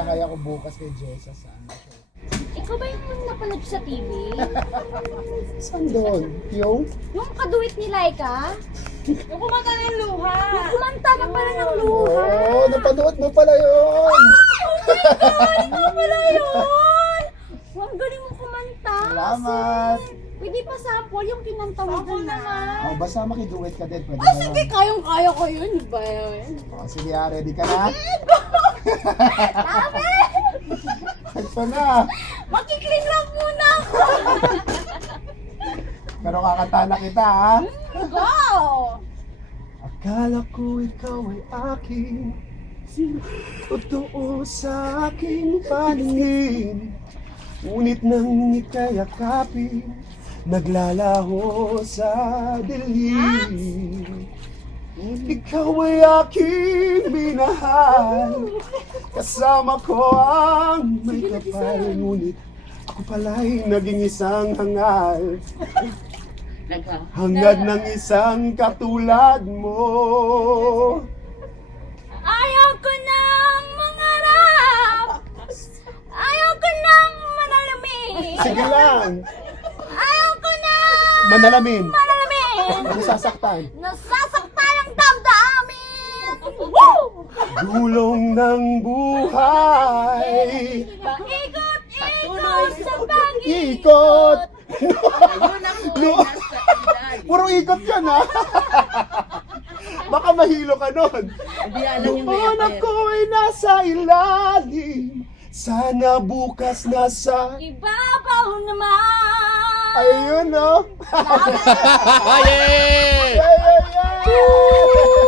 Magkakaya ko bukas kay Jessa sa ano show. Ikaw ba yung napanood sa TV? Saan doon? Yung? Yung kaduit ni Laika? Yung kumanta ng luha. Yung kumanta na pala ng luha. Oo, napanood mo pala yun! Ano pala yun? Ang galing mo kumanta. Salamat! Pwede pa sample yung kinanta mo dun na. Oh, basta makiduet ka din, pwede Ah, na sige, yan. kayang-kaya ko yun. Ba yun? Oh, sige, ready ka na? Dami! Ito na! Makikling lang muna ako. Pero kakanta na kita, ha? Go! Akala ko ikaw ay akin, totoo sa aking paningin. Ngunit nang ika'y akapin, naglalaho sa dilim. Ikaw ay aking minahal, kasama ko ang may kapal. Ngunit ako pala'y naging isang hangal, hangad ng isang katulad mo. Ayaw ko nang mangarap. Ayaw ko nang manalamin. Sige lang, Ayaw ko nang manalamin, manalamin. nasasaktan. Nasasaktan ang damdamin. Woo! Dulong ng buhay, Paikot-ikot sa pag-ikot. ikot. Yun ako. No. Puro ikot yan, ha? Baka mahilo ka nun. Hindi alam yung Noon ako ay nasa ilalim, sana bukas nasa... Ibabaw naman. Ayun, no? Dami. Yay! Yay!